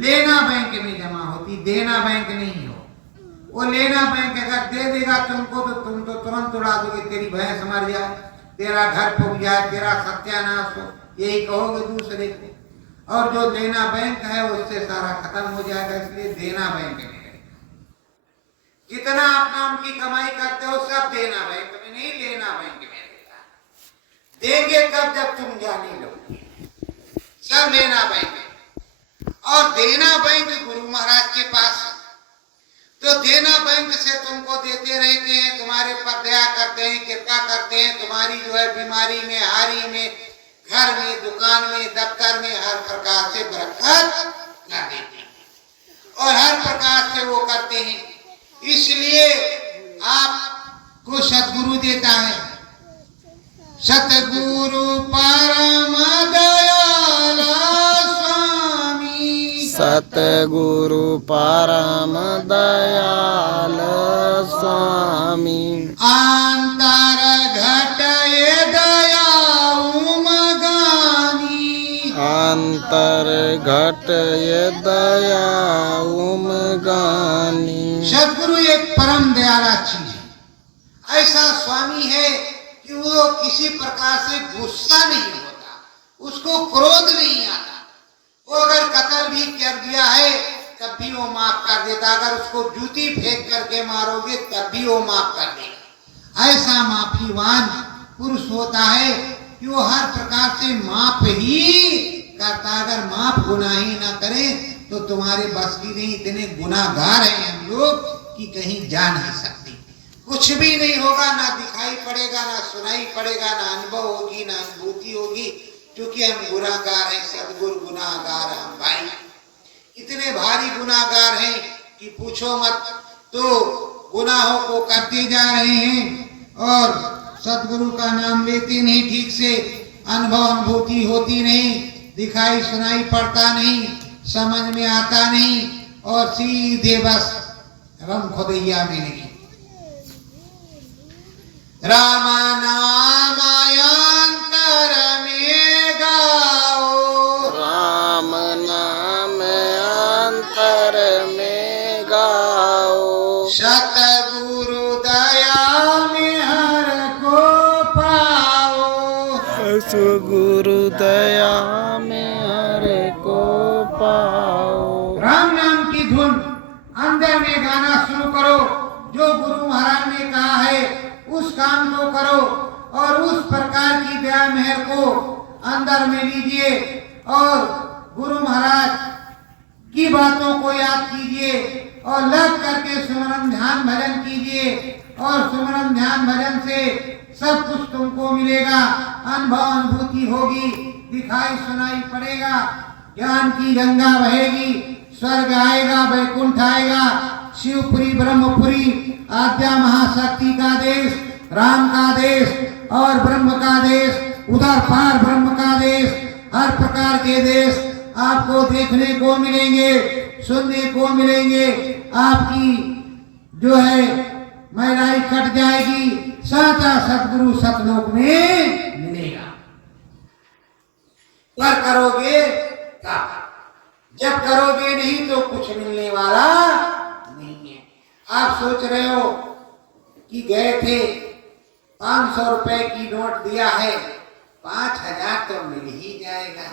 लेना बैंक में जमा होती, देना बैंक नहीं हो। वो लेना बैंक अगर दे देगा तुमको तो तुम तो तुरंत उड़ा दोगे, तेरी भैंस मर जाए, तेरा घर फूक जाए, तेरा सत्यानाश हो, यही कहोगे दूसरे को। और जो लेना बैंक है उससे सारा खत्म हो जाएगा, इसलिए देना बैंक में है। जितना आप नाम की कमाई करते हो सब देना बैंक में नहीं, लेना बैंक में। देंगे कब? जब तुम जाने लोगे। सब लेना बैंक और देना बैंक गुरु महाराज के पास। तो देना बैंक से तुमको देते रहते हैं, तुम्हारे पर दया करते हैं, कृपा करते हैं, तुम्हारी जो है बीमारी में, हारी में, घर में, दुकान में, दफ्तर में हर प्रकार से बरकत कर देते हैं और हर प्रकार से वो करते हैं। इसलिए आपको सतगुरु देता है। सतगुरु परम दयाल स्वामी, सतगुरु परम दयाल स्वामी, अंतर घटये दयाउम गानी, अंतर घटय दयाउम गानी। सदगुरु एक परम दयाला चीज है। ऐसा स्वामी है कि वो किसी प्रकार से गुस्सा नहीं होता, उसको क्रोध नहीं आता। वो अगर कत्ल भी कर दिया है तब भी वो माफ कर देता। अगर उसको जूती फेंक करके मारोगे तब भी वो माफ कर देगा। ऐसा माफीवान पुरुष होता है कि वो हर प्रकार से माफ ही करता। अगर माफ गुनाह ही ना करे तो तुम्हारे बस की नहीं। इतने गुनाहगार हैं हम लोग कि कहीं जा नहीं सकते। कुछ भी नहीं होगा, ना दिखाई पड़ेगा, ना सुनाई पड़ेगा, ना अनुभव होगी, ना अनुभूति होगी, क्योंकि हम गुनाहगार हैं। सदगुरु गुनाहगार हम भाई इतने भारी गुनाहगार हैं कि पूछो मत। तो गुनाहों को करते जा रहे हैं और सदगुरु का नाम लेते नहीं ठीक से। अनुभव अनुभूति होती नहीं, दिखाई सुनाई पड़ता नहीं, समझ में आता नहीं और सीधे बस रम खुदैया में नहीं। राम नाम अंतर में गाओ, राम नाम अंतर में गाओ, सतगुरु दया में हर को पाओ, सतगुरु दया में हर को पाओ। राम नाम की धुन अंदर में गाना शुरू करो। जो गुरु महाराज ने कहा है उस काम को करो और उस प्रकार की दया मेहर को अंदर में लीजिए और गुरु महाराज की बातों को याद कीजिए और लग करके सुमरन ध्यान भजन कीजिए। और सुमरन ध्यान भजन से सब कुछ तुमको मिलेगा। अनुभव अनुभूति होगी, दिखाई सुनाई पड़ेगा, ज्ञान की गंगा बहेगी, स्वर्ग आएगा, वैकुंठ आएगा, शिवपुरी ब्रह्मपुरी, आद्या महाशक्ति का देश, राम का देश और ब्रह्म का देश, उधर पार ब्रह्म का देश, हर प्रकार के देश आपको देखने को मिलेंगे, सुनने को मिलेंगे। आपकी जो है मैलाई कट जाएगी, साचा सतगुरु सतलोक में मिलेगा। पर करोगे तब, जब करोगे नहीं तो कुछ मिलने वाला नहीं है। आप सोच रहे हो कि गए थे 500 रुपए की नोट दिया है, 5000 तो मिल ही जाएगा।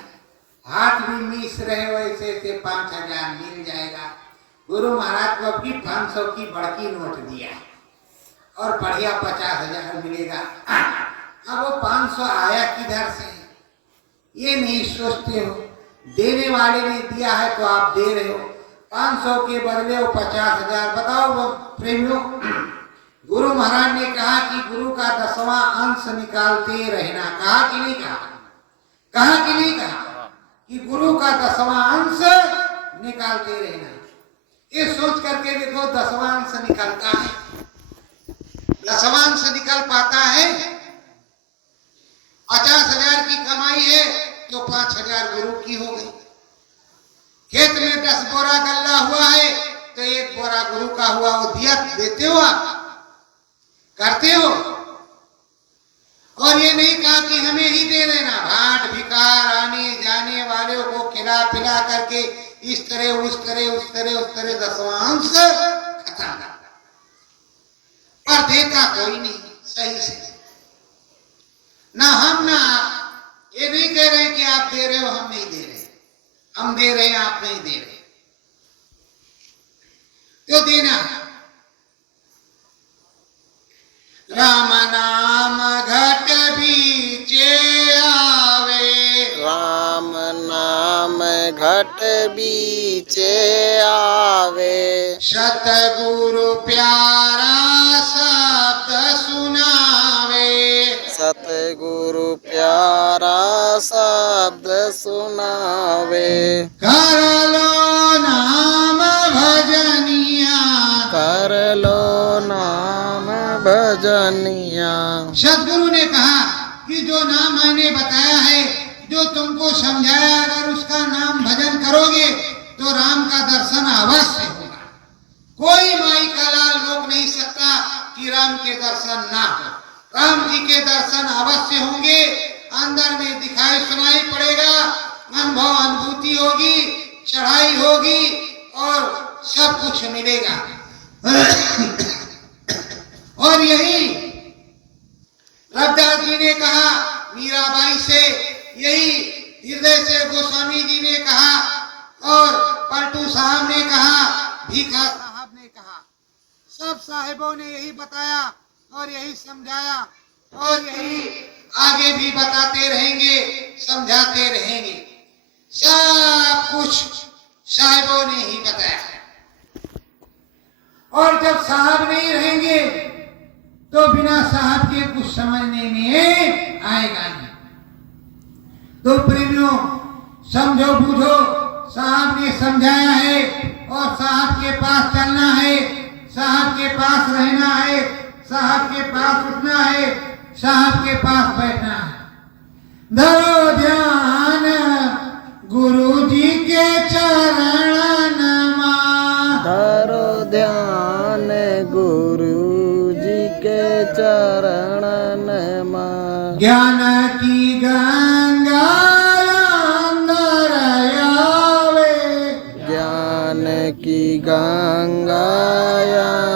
हाथ भी मीस रहे हो ऐसे से 5000 मिल जाएगा। गुरु महाराज को भी 500 की बड़की नोट दिया है और बढ़िया 50,000 मिलेगा। अब वो 500 आया किधर से, ये नहीं सोचते हो। देने वाले ने दिया है तो आप दे रहे हो। 500 के बदले वो 50,000। बताओ वो प्रेमियों, गुरु महाराज ने कहा कि गुरु का 10वां अंश निकालते रहना। कहा कि नहीं कहा? कहा कि नहीं कहा कि गुरु का 10वां अंश निकालते रहना। ये सोच करके देखो 10वां अंश निकलता है, 10वां अंश निकल पाता है। 50,000 की कमाई है तो 5,000 गुरु की हो गई। खेत में 10 बोरा गल्ला हुआ है तो 1 बोरा गुरु का हुआ। वो दिया देते हो, आप करते हो। और ये नहीं कहा कि हमें ही दे देना। भाट भिकार आने जाने वालों को खिला पिला करके इस तरह उस तरह उस तरह उस तरह 10वां अंश खत्म। पर देता कोई नहीं सही से, ना हम ना आप। ये नहीं कह रहे कि आप दे रहे हो हम नहीं दे रहे, हम दे रहे हैं आप नहीं दे रहे, तो देना है। राम नाम घट बीचे आवे, राम नाम घट बीचे आवे, सतगुरु प्यारा शब्द सुनावे, सत सतगुरु प्यारा शब्द सुनावे। कर लो नाम भजनिया, कर लो नाम भजनिया। सदगुरु ने कहा कि जो नाम मैंने बताया है, जो तुमको समझाया, अगर उसका नाम भजन करोगे तो राम का दर्शन अवश्य होगा। कोई माई का लाल रोक नहीं सकता कि राम के दर्शन ना हो। राम जी के दर्शन अवश्य होंगे। अंदर में दिखाई सुनाई पड़ेगा, अनुभव अनुभूति होगी, चढ़ाई होगी और सब कुछ मिलेगा। और यही रविदास जी ने कहा मीराबाई से, यही हृदय से गोस्वामी जी ने कहा और पलटू साहब ने कहा, भीखा साहब ने कहा। सब साहिबों ने यही बताया और यही समझाया और यही आगे भी बताते रहेंगे, समझाते रहेंगे। सब कुछ साहिबों ने ही बताया। और जब साहब नहीं रहेंगे तो बिना साहब के कुछ समझने में आएगा नहीं। तो प्रेमियों, समझो बूझो, साहब ने समझाया है और साहब के पास चलना है, साहब के पास रहना है, साहब के पास उठना है, साहब के पास बैठना है। धरो ध्यान गुरु जी के चरण में, धरो ध्यान गुरु जी के चरणन में। ज्ञान की गंगा अंदर आवे, ज्ञान की गंगा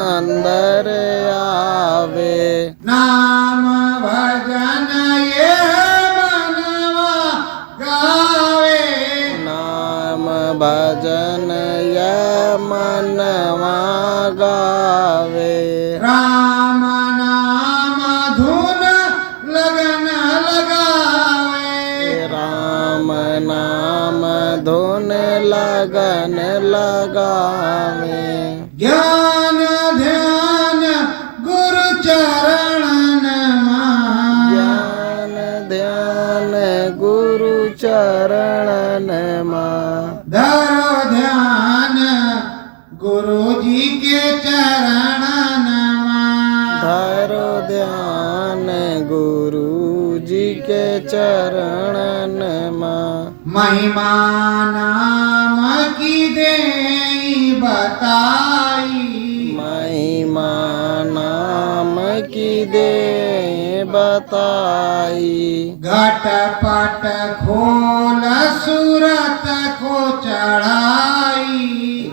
अंदर आवे। नाम भजन ये मनवा गावे, नाम भजन या मनवा गावे। राम नाम धुन लगन लगावे, राम नाम धुन लगन लगावे। ज्ञान ध्यान गुरु चरणन में, ज्ञान ध्यान गुरु चरणन में। धरो ध्यान गुरु जी के चरणन में, धरो ध्यान गुरु जी के चरणन में। महिमा नाम की देई बताई, महिमा नाम की दे बताई। घटपट खोल सूरत को चढ़ाई,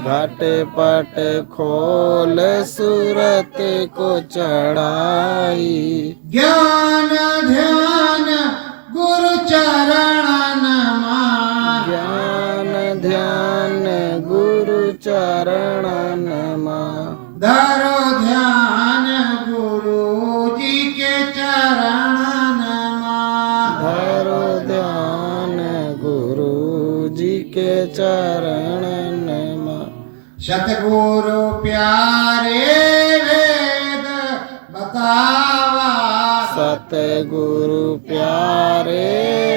घटपट खोल सूरत को चढ़ाई। ज्ञान ध्यान गुरु चरणन में, ज्ञान ध्यान गुरु चरणन में। धरो ध्यान गुरु जी के चरणन में, धरो ध्यान गुरु जी के चरणन में। सतगुरु प्यारे वेद बतावा, सतगुरु प्यारे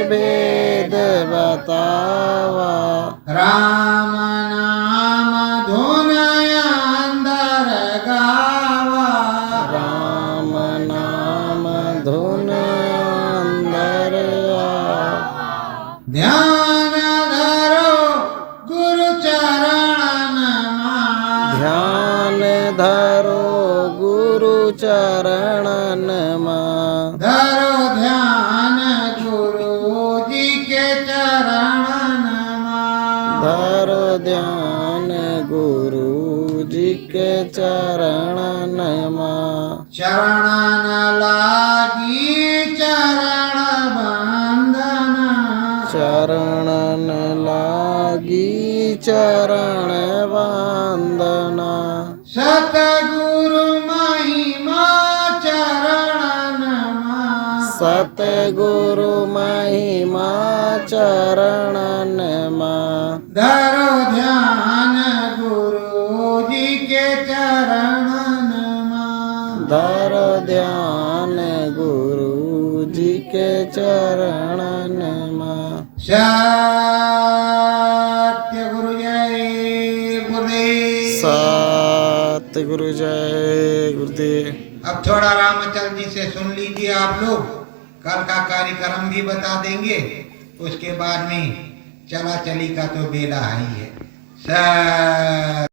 वेद बतावा। राम नाम धुन अंदर गावा, राम नाम धुन अंदर आवा। ध्यान धरो गुरु चरणन में, ध्यान धरो गुरु चरणन में। धरो ध्यान गुरु जी के चरणन में, धरो ध्यान गुरु जी के चरणन में। चरणन लागी चरण बंदन, चरणन लागी चरण वंदना। सतगुरु महिमा चरणन में, सतगुरु महिमा चरणन में। धरो ध्यान गुरु जी के चरणन में, धरो ध्यान गुरु जी के चरणन में। सत्य गुरु जय गुरुदेव। सत गुरु जय गुरुदेव। अब थोड़ा रामचंद्र जी से सुन लीजिए आप लोग, कल का कार्यक्रम भी बता देंगे, उसके बाद में चला चली का तो बेला ही है।